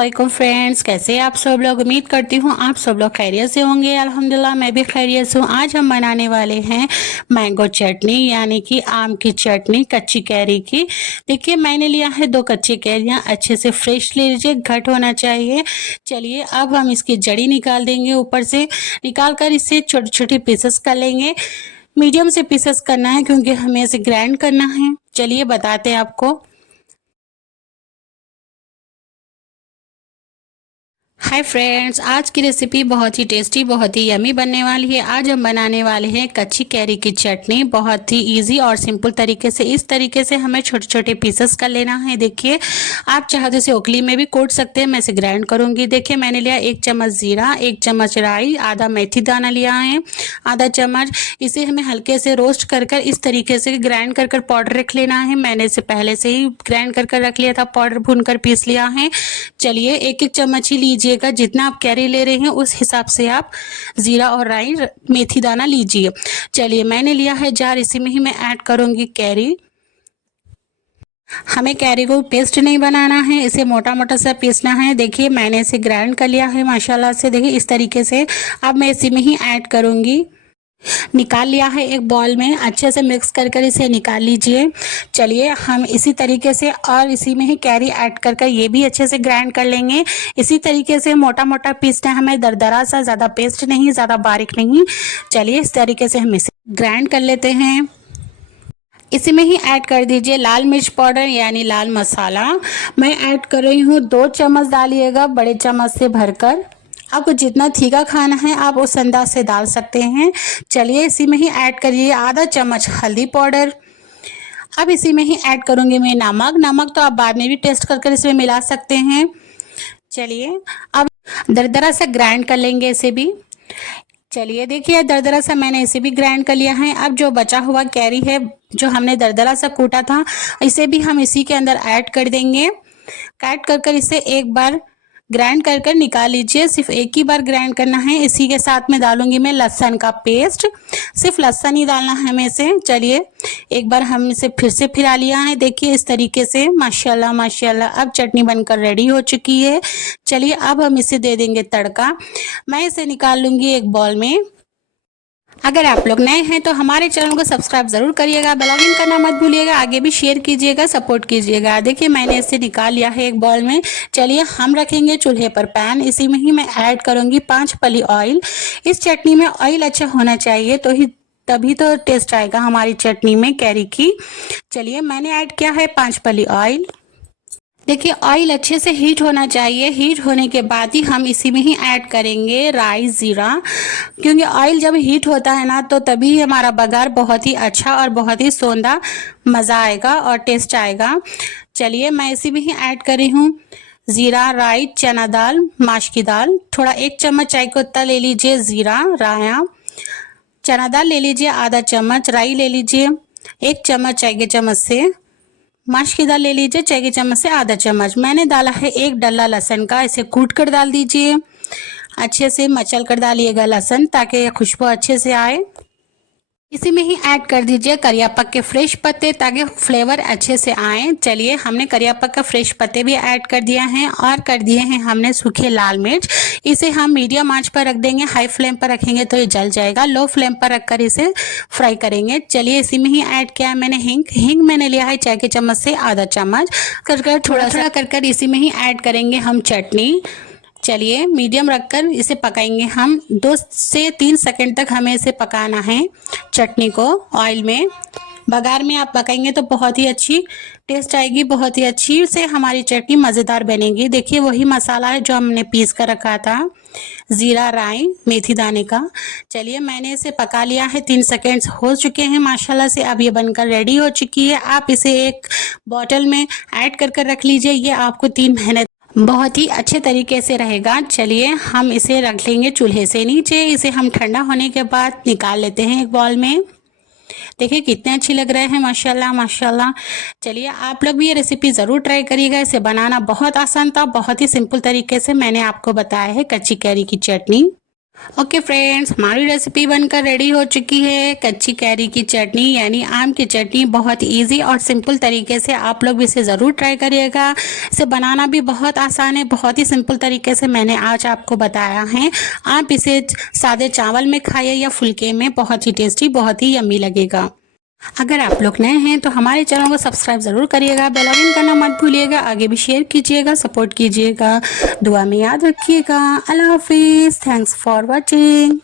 अस्सलाम फ्रेंड्स, कैसे हैं आप सब लोग। उम्मीद करती हूँ आप सब लोग खैरियत से होंगे। अल्हम्दुलिल्लाह मैं भी खैरियत से हूँ। आज हम बनाने वाले हैं मैंगो चटनी, यानी कि आम की चटनी कच्ची कैरी की। देखिए मैंने लिया है 2 कच्ची कैरियाँ, अच्छे से फ्रेश ले लीजिए, घट होना चाहिए। चलिए अब हम इसकी जड़ी निकाल देंगे, ऊपर से निकाल कर इसे छोटे छोटे पीसेस कर लेंगे। मीडियम से पीसेस करना है क्योंकि हमें इसे ग्राइंड करना है। चलिए बताते हैं आपको। हाय फ्रेंड्स, आज की रेसिपी बहुत ही टेस्टी, बहुत ही यमी बनने वाली है। आज हम बनाने वाले हैं कच्ची कैरी की चटनी। बहुत ही इजी और सिंपल तरीके से, इस तरीके से हमें छोटे छोटे पीसेस कर लेना है। देखिए आप चाहे तो इसे ओखली में भी कूट सकते हैं, मैं इसे ग्राइंड करूंगी। देखिए मैंने लिया 1 चम्मच जीरा, 1 चम्मच राई, आधा मेथी दाना लिया है, आधा चम्मच। इसे हमें हल्के से रोस्ट कर कर इस तरीके से ग्राइंड कर कर पाउडर रख लेना है। मैंने इसे पहले से ही ग्राइंड कर कर रख लिया था, पाउडर भून कर पीस लिया है। चलिए 1-1 चम्मच ही लीजिएगा, जितना आप कैरी ले रहे हैं उस हिसाब से आप जीरा और राई मेथी दाना लीजिए। चलिए मैंने लिया है जार, इसी में ही मैं ऐड करूंगी कैरी। हमें कैरी को पेस्ट नहीं बनाना है, इसे मोटा मोटा सा पीसना है। देखिए मैंने इसे ग्राइंड कर लिया है माशाल्लाह से। देखिए इस तरीके से अब मैं इसी में ही ऐड करूंगी। निकाल लिया है एक बॉल में, अच्छे से मिक्स कर कर इसे निकाल लीजिए। चलिए हम इसी तरीके से और इसी में ही कैरी ऐड कर कर ये भी अच्छे से ग्राइंड कर लेंगे। इसी तरीके से मोटा मोटा पीसना है हमें, दरदरा सा, ज़्यादा पेस्ट नहीं, ज़्यादा बारीक नहीं। चलिए इस तरीके से हम इसे ग्राइंड कर लेते हैं। इसी में ही ऐड कर दीजिए लाल मिर्च पाउडर यानी लाल मसाला। मैं ऐड कर रही हूँ 2 चम्मच, डालिएगा बड़े चम्मच से भरकर। आपको जितना तीखा खाना है आप उस अंदाज से डाल सकते हैं। चलिए इसी में ही ऐड करिए आधा चम्मच हल्दी पाउडर। अब इसी में ही ऐड करूँगी मैं नमक। नमक तो आप बाद में भी टेस्ट कर कर इसमें मिला सकते हैं। चलिए अब दरदरा सा ग्राइंड कर लेंगे इसे भी। चलिए देखिए दरदरा सा मैंने इसे भी ग्राइंड कर लिया है। अब जो बचा हुआ कैरी है, जो हमने दरदरा सा कूटा था, इसे भी हम इसी के अंदर ऐड कर देंगे। ऐड कर कर इसे एक बार ग्राइंड कर कर निकाल लीजिए। सिर्फ एक ही बार ग्राइंड करना है। इसी के साथ में डालूंगी मैं लहसुन का पेस्ट, सिर्फ लहसुन ही डालना है हमें इसे। चलिए एक बार हम इसे फिर से फिरा लिया है। देखिए इस तरीके से माशाल्लाह माशाल्लाह अब चटनी बनकर रेडी हो चुकी है। चलिए अब हम इसे दे देंगे तड़का। मैं इसे निकाल लूंगी एक बॉल में। अगर आप लोग नए हैं तो हमारे चैनल को सब्सक्राइब जरूर करिएगा, बेल आइकन करना मत भूलिएगा, आगे भी शेयर कीजिएगा, सपोर्ट कीजिएगा। देखिए मैंने इसे निकाल लिया है एक बॉल में। चलिए हम रखेंगे चूल्हे पर पैन, इसी में ही मैं ऐड करूंगी 5 पली ऑयल। इस चटनी में ऑयल अच्छा होना चाहिए तो ही तभी तो टेस्ट आएगा हमारी चटनी में कैरी की। चलिए मैंने ऐड किया है 5 पली ऑयल। देखिए ऑयल अच्छे से हीट होना चाहिए। हीट होने के बाद ही हम इसी में ही ऐड करेंगे राई जीरा, क्योंकि ऑयल जब हीट होता है ना तो तभी हमारा बघार बहुत ही अच्छा और बहुत ही सौंदा मज़ा आएगा और टेस्ट आएगा। चलिए मैं इसी में ही ऐड कर रही हूँ ज़ीरा, राई, चना दाल, माश की दाल। थोड़ा 1 चम्मच चाय को उतना ले लीजिए ज़ीरा, राया। चना दाल ले लीजिए आधा चम्मच, राई ले लीजिए 1 चम्मच चाय के चम्मच से, माश की दाल ले लीजिए चाय के चम्मच से आधा चम्मच। मैंने डाला है 1 डल्ला लहसुन का, इसे कूट कर डाल दीजिए। अच्छे से मचल कर डालिएगा लहसुन ताकि खुशबू अच्छे से आए। इसी में ही ऐड कर दीजिए करियापत्ता के फ्रेश पत्ते ताकि फ्लेवर अच्छे से आए। चलिए हमने करियापत्ता का फ्रेश पत्ते भी ऐड कर दिया है और कर दिए हैं हमने सूखे लाल मिर्च। इसे हम मीडियम आंच पर रख देंगे, हाई फ्लेम पर रखेंगे तो ये जल जाएगा। लो फ्लेम पर रखकर इसे फ्राई करेंगे। चलिए इसी में ही ऐड किया है मैंने हींग। हींग मैंने लिया है चाय के चम्मच से आधा चम्मच। कर थोड़ा थोड़ा कर इसी में ही ऐड करेंगे हम चटनी। चलिए मीडियम रखकर इसे पकाएंगे हम। 2 से 3 सेकंड तक हमें इसे पकाना है चटनी को ऑयल में। बघार में आप पकाएंगे तो बहुत ही अच्छी टेस्ट आएगी, बहुत ही अच्छी से हमारी चटनी मज़ेदार बनेगी। देखिए वही मसाला है जो हमने पीस कर रखा था, ज़ीरा, राई, मेथी दाने का। चलिए मैंने इसे पका लिया है, 3 सेकंड्स हो चुके हैं माशाल्लाह से। अब ये बनकर रेडी हो चुकी है। आप इसे एक बॉटल में ऐड कर कर रख लीजिए, ये आपको 3 महीने बहुत ही अच्छे तरीके से रहेगा। चलिए हम इसे रख लेंगे चूल्हे से नीचे। इसे हम ठंडा होने के बाद निकाल लेते हैं एक बॉल में। देखिए कितने अच्छी लग रहे हैं माशाल्लाह माशाल्लाह। चलिए आप लोग भी ये रेसिपी ज़रूर ट्राई करिएगा। इसे बनाना बहुत आसान था, बहुत ही सिंपल तरीके से मैंने आपको बताया है कच्ची कैरी की चटनी। ओके फ्रेंड्स, हमारी रेसिपी बनकर रेडी हो चुकी है। कच्ची कैरी की चटनी यानी आम की चटनी बहुत इजी और सिंपल तरीके से आप लोग इसे ज़रूर ट्राई करिएगा। इसे बनाना भी बहुत आसान है, बहुत ही सिंपल तरीके से मैंने आज आपको बताया है। आप इसे सादे चावल में खाइए या फुल्के में, बहुत ही टेस्टी, बहुत ही यम्मी लगेगा। अगर आप लोग नए हैं तो हमारे चैनल को सब्सक्राइब ज़रूर करिएगा, बेल आइकन करना मत भूलिएगा, आगे भी शेयर कीजिएगा, सपोर्ट कीजिएगा, दुआ में याद रखिएगा। अल्लाह हाफिज़, थैंक्स फॉर वॉचिंग।